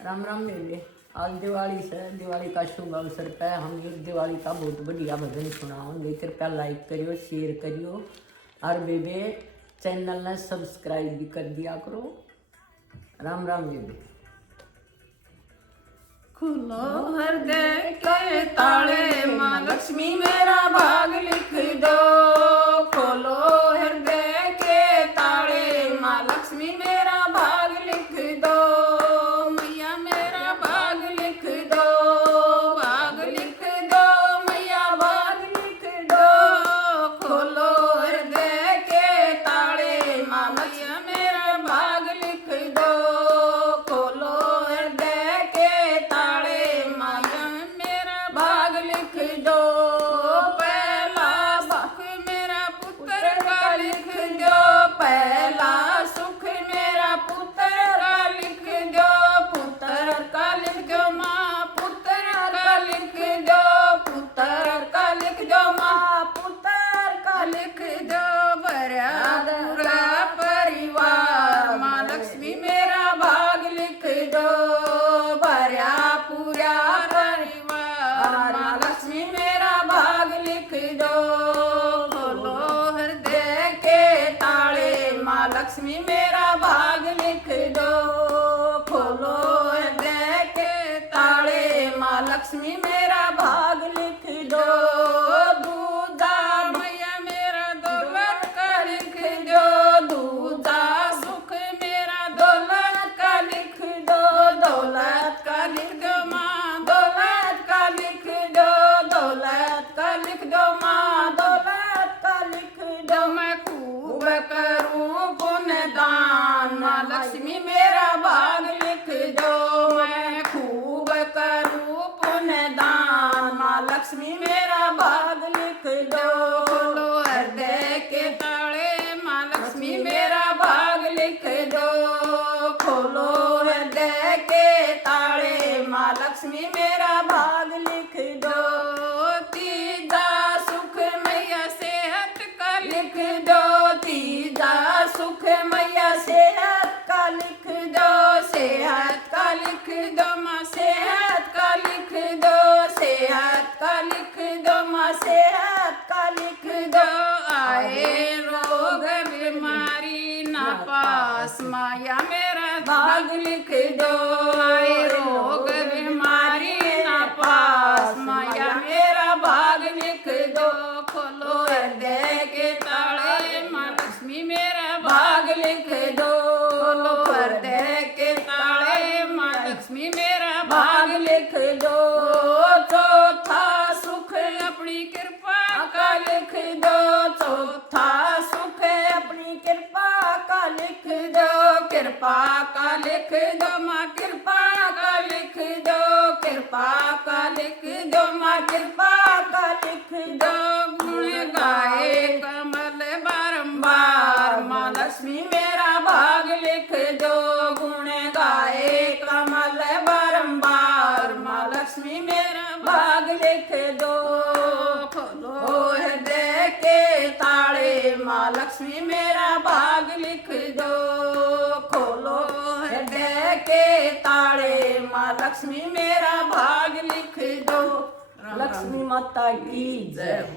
राम राम मेरे। आज दिवाली से, दिवाली का शुभ अवसर पर हम एक दिवाली का बहुत बढ़िया भजन सुनाओगे। कृपया लाइक करियो, शेयर करियो और बेबे चैनल ने सब्सक्राइब भी कर दिया करो। राम राम बेबे। खुलो हृदय के ताले माँ लक्ष्मी मेरा भाग लिख दो। खोलो हृदय के ताले माँ लक्ष्मी मेरा भाग लिख दो। मैया मेरा भाग लिख दो, भाग लिख दो मैया भाग लिख दो। खोलो हृदय के ताले माँ मैया मेरा भाग लिख दो। खोलो हृदय के ताले माया मेरा भाग लिख दो। पहला सुख मेरा पुत्र का लिख दो, पहला सुख मेरा पुत्र का लिख दो। पुत्र का लिख दो माँ, पुत्र का लिख दो, पुत्र का लिख दो माँ, पुत्र का लिख दो। भरा पूरा परिवार माँ लक्ष्मी मेरा भाग लिख दो। भरा पूरा परिवार माँ लक्ष्मी मेरा भाग लिख दो। खोलो हृदय के ताले माँ लक्ष्मी मेरा भाग लिख दो। खोलो हृदय के ताले माँ लक्ष्मी मेरा भाग लिख दो। दूधा मैया मेरा दौलत का लिख दो, दूधा सुख मेरा दौलत का लिख दो। दौलत का लिख दो माँ, दौलत का लिख दो, दौलत का लिख दो माँ, दौलत का लिख दो। मैं खूब करूँ पुण्य दान माँ लक्ष्मी मेरा भाग लिख दो। मैं खूब करूँ पुण्य दान माँ लक्ष्मी मेरा भाग लिख दो। खोलो हृदय के ताले माँ लक्ष्मी मेरा भाग लिख दो। खोलो हृदय के ताले माँ लक्ष्मी मेरा भाग लिख दो। तीजा सुख मैया सेहत का लिख दो, तीजा सुख मैया सेहत का लिख दो। सेहत का लिख दो माँ, सेहत का लिख दो, सेहत का लिख दो माँ, सेहत का लिख दो। आए रोग बीमारी ना पास माया मेरा भाग लिख दो। आए रोग बीमारी ना पास माया मेरा भाग लिख दो। खोलो हृदय के ताले माँ लक्ष्मी मेरा भाग लिख दो। खोलो हृदय के ताले माँ लक्ष्मी मेरा भाग लिख दो। चौथा सुख अपनी कृपा का लिख दो, चौथा सुख अपनी कृपा का लिख दो। कृपा का लिख दो माँ, कृपा का लिख दो, कृपा का लिख दो माँ, कृपा का लिख दो। गुण गाए कमल बारंबार माँ लक्ष्मी मेरा भाग लिख दो। गुण गाए कमल बारंबार माँ लक्ष्मी मेरा भाग लिख दो। खोलो हृदय के ताले माँ लक्ष्मी मेरा भाग लिख दो। खोलो हृदय के ताले माँ लक्ष्मी मेरा भाग लिख दो। लक्ष्मी माता की जय हो।